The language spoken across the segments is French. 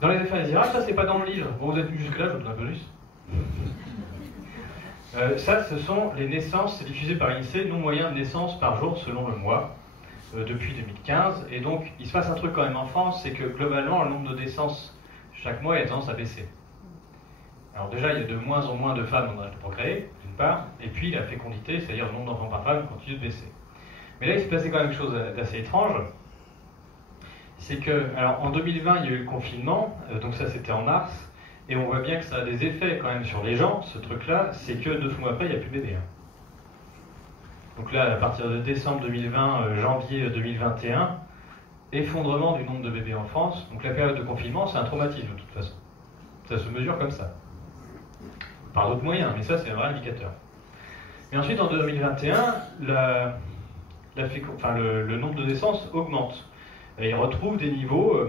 Dans les affaires des Irak, ça c'est pas dans le livre. Bon, vous êtes venu jusque-là, je vous donne un peu juste. Ça, ce sont les naissances diffusées par l'INSEE, nombre moyen de naissances par jour selon le mois, depuis 2015. Et donc, il se passe un truc quand même en France, c'est que globalement, le nombre de naissances chaque mois il a tendance à baisser. Alors déjà, il y a de moins en moins de femmes en âge de procréer, d'une part, et puis la fécondité, c'est-à-dire le nombre d'enfants par femme, continue de baisser. Mais là, il s'est passé quand même quelque chose d'assez étrange. C'est que, alors en 2020, il y a eu le confinement, donc ça c'était en mars, et on voit bien que ça a des effets quand même sur les gens, ce truc-là, c'est que 9 mois après, il n'y a plus de bébés. Donc là, à partir de décembre 2020, janvier 2021, effondrement du nombre de bébés en France. Donc la période de confinement, c'est un traumatisme de toute façon. Ça se mesure comme ça. Par d'autres moyens, mais ça c'est un vrai indicateur. Et ensuite, en 2021, le nombre de naissances augmente. Et il retrouve des niveaux,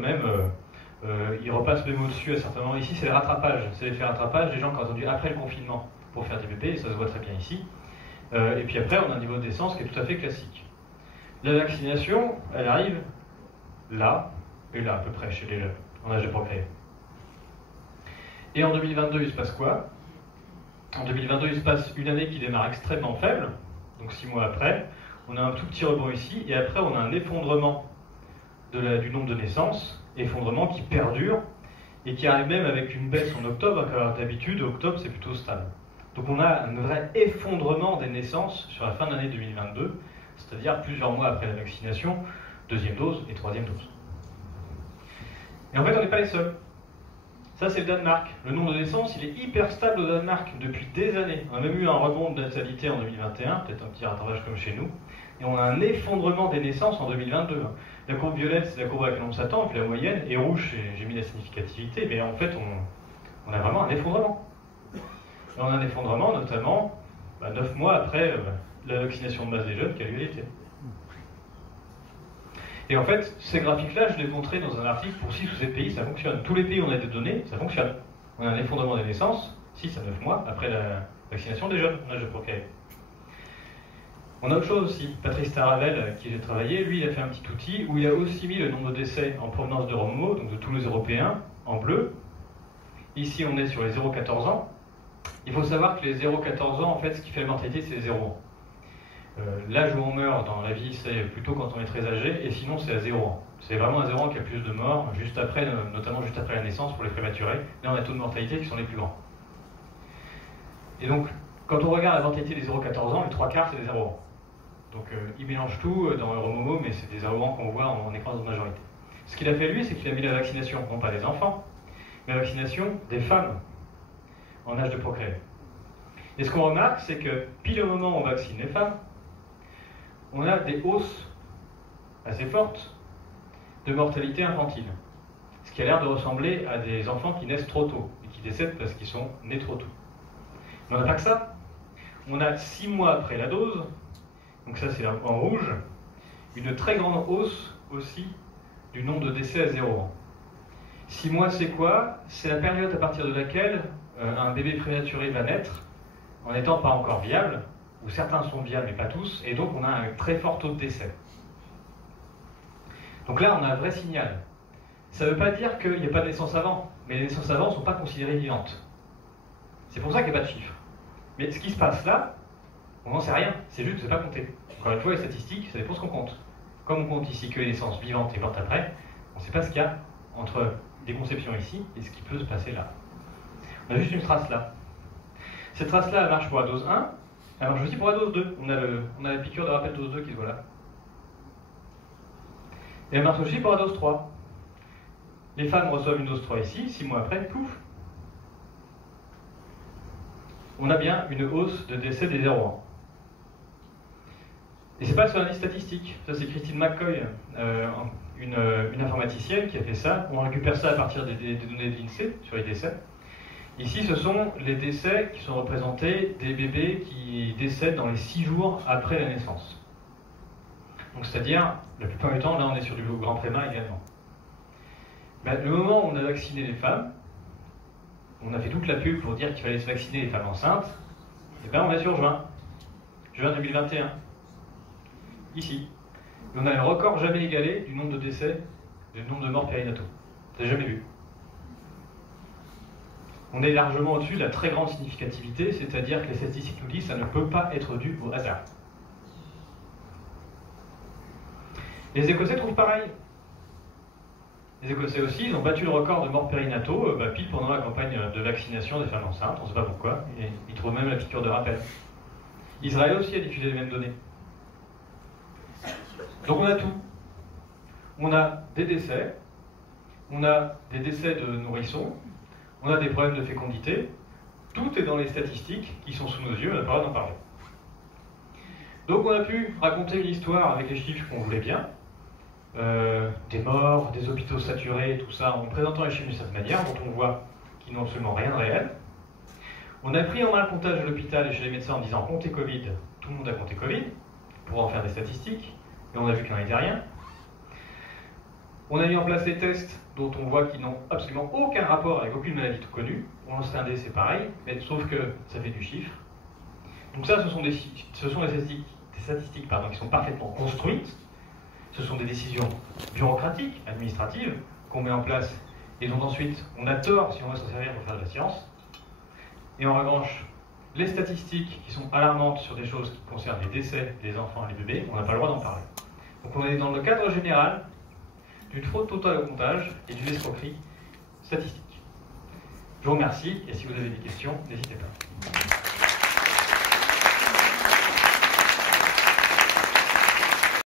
il repasse même au-dessus à certains moments. Ici, c'est les rattrapages. C'est l'effet rattrapage des gens qui ont attendu après le confinement pour faire des bébés, et ça se voit très bien ici. Et puis après, on a un niveau de naissance qui est tout à fait classique. La vaccination, elle arrive là, et là, à peu près, chez les jeunes, en âge de procréer. Et en 2022, il se passe quoi? En 2022, il se passe une année qui démarre extrêmement faible, donc 6 mois après. On a un tout petit rebond ici, et après, on a un effondrement du nombre de naissances, effondrement qui perdure, et qui arrive même avec une baisse en octobre, alors d'habitude, octobre, c'est plutôt stable. Donc on a un vrai effondrement des naissances sur la fin de l'année 2022, c'est-à-dire plusieurs mois après la vaccination, deuxième dose et troisième dose. Et en fait, on n'est pas les seuls. Ça, c'est le Danemark. Le nombre de naissances, il est hyper stable au Danemark depuis des années. On a même eu un rebond de natalité en 2021, peut-être un petit rattrapage comme chez nous. Et on a un effondrement des naissances en 2022. La courbe violette, c'est la courbe à laquelle on s'attend, et puis la moyenne, et rouge, j'ai mis la significativité, mais en fait, on a vraiment un effondrement. Et on a un effondrement, notamment, 9 mois après la vaccination de masse des jeunes qui a lieu l'été. Et en fait, ces graphiques-là, je les ai montrés dans un article pour 6 ou 7 pays, ça fonctionne. Tous les pays où on a des données, ça fonctionne. On a un effondrement des naissances, 6 à 9 mois après la vaccination des jeunes, en âge de procréer. On a autre chose aussi. Patrice Taravel, avec qui j'ai travaillé, lui, il a fait un petit outil où il a aussi mis le nombre de décès en provenance de Romomo, donc de tous les Européens, en bleu. Ici, on est sur les 0-14 ans. Il faut savoir que les 0-14 ans, en fait, ce qui fait la mortalité, c'est les 0 ans. L'âge où on meurt dans la vie, c'est plutôt quand on est très âgé, et sinon c'est à 0 ans. C'est vraiment à 0 ans qu'il y a plus de morts, juste après, notamment juste après la naissance pour les prématurés. Là, on a des taux de mortalité qui sont les plus grands. Et donc, quand on regarde la mortalité des 0-14 ans, les 3 quarts, c'est des 0 ans. Donc, il mélange tout dans Euromomo, mais c'est des 0 ans qu'on voit en écrasante majorité. Ce qu'il a fait, lui, c'est qu'il a mis la vaccination, non pas des enfants, mais la vaccination des femmes en âge de procréer. Et ce qu'on remarque, c'est que pile au moment où on vaccine les femmes, on a des hausses assez fortes de mortalité infantile. Ce qui a l'air de ressembler à des enfants qui naissent trop tôt et qui décèdent parce qu'ils sont nés trop tôt. Mais on n'a pas que ça. On a 6 mois après la dose, donc ça c'est en rouge, une très grande hausse aussi du nombre de décès à 0 ans. 6 mois c'est quoi? C'est la période à partir de laquelle un bébé prématuré va naître en n'étant pas encore viable, où certains sont viables mais pas tous, et donc on a un très fort taux de décès. Donc là, on a un vrai signal. Ça ne veut pas dire qu'il n'y a pas de naissance avant, mais les naissances avant ne sont pas considérées vivantes. C'est pour ça qu'il n'y a pas de chiffres. Mais ce qui se passe là, on n'en sait rien, c'est juste que c'est pas compté. Encore une fois, les statistiques, ça dépend ce qu'on compte. Comme on compte ici que les naissances vivantes et mortes après, on ne sait pas ce qu'il y a entre des conceptions ici et ce qui peut se passer là. On a juste une trace là. Cette trace-là, elle marche pour la dose 1, elle marche aussi pour la dose 2. On a la piqûre de rappel dose 2 qui se voit là. Et elle marche aussi pour la dose 3. Les femmes reçoivent une dose 3 ici, 6 mois après, pouf. On a bien une hausse de décès des 0 ans. Et c'est pas sur l'analyse statistique. Ça, c'est Christine McCoy, une informaticienne qui a fait ça. On récupère ça à partir des données de l'INSEE sur les décès. Ici, ce sont les décès qui sont représentés des bébés qui décèdent dans les 6 jours après la naissance. Donc, c'est-à-dire, la plupart du temps, là, on est sur du grand préma également. Le moment où on a vacciné les femmes, on a fait toute la pub pour dire qu'il fallait se vacciner les femmes enceintes, et bien on est sur juin 2021, ici. Et on a le record jamais égalé du nombre de décès, du nombre de morts périnataux. C'est jamais vu. On est largement au-dessus de la très grande significativité, c'est-à-dire que les statistiques nous disent que ça ne peut pas être dû au hasard. Les Écossais trouvent pareil. Les Écossais aussi, ils ont battu le record de morts périnataux pile pendant la campagne de vaccination des femmes enceintes, on ne sait pas pourquoi, et ils trouvent même la piqûre de rappel. Israël aussi a diffusé les mêmes données. Donc on a tout. On a des décès, on a des décès de nourrissons, on a des problèmes de fécondité, tout est dans les statistiques qui sont sous nos yeux, on n'a pas le droit d'en parler. Donc on a pu raconter l'histoire avec les chiffres qu'on voulait bien, des morts, des hôpitaux saturés, tout ça, en présentant les chiffres de cette manière, dont on voit qu'ils n'ont absolument rien de réel. On a pris en main le comptage de l'hôpital et chez les médecins en disant comptez Covid, tout le monde a compté Covid, pour en faire des statistiques, et on a vu qu'il n'en était rien. On a mis en place des tests dont on voit qu'ils n'ont absolument aucun rapport avec aucune maladie connue. On lance un dé, c'est pareil, mais sauf que ça fait du chiffre. Donc ça, ce sont des statistiques qui sont parfaitement construites. Ce sont des décisions bureaucratiques, administratives, qu'on met en place et dont ensuite on a tort si on veut s'en servir pour faire de la science. Et en revanche, les statistiques qui sont alarmantes sur des choses qui concernent les décès des enfants et les bébés, on n'a pas le droit d'en parler. Donc on est dans le cadre général d'une fraude totale au comptage et d'une escroquerie statistique. Je vous remercie et si vous avez des questions, n'hésitez pas.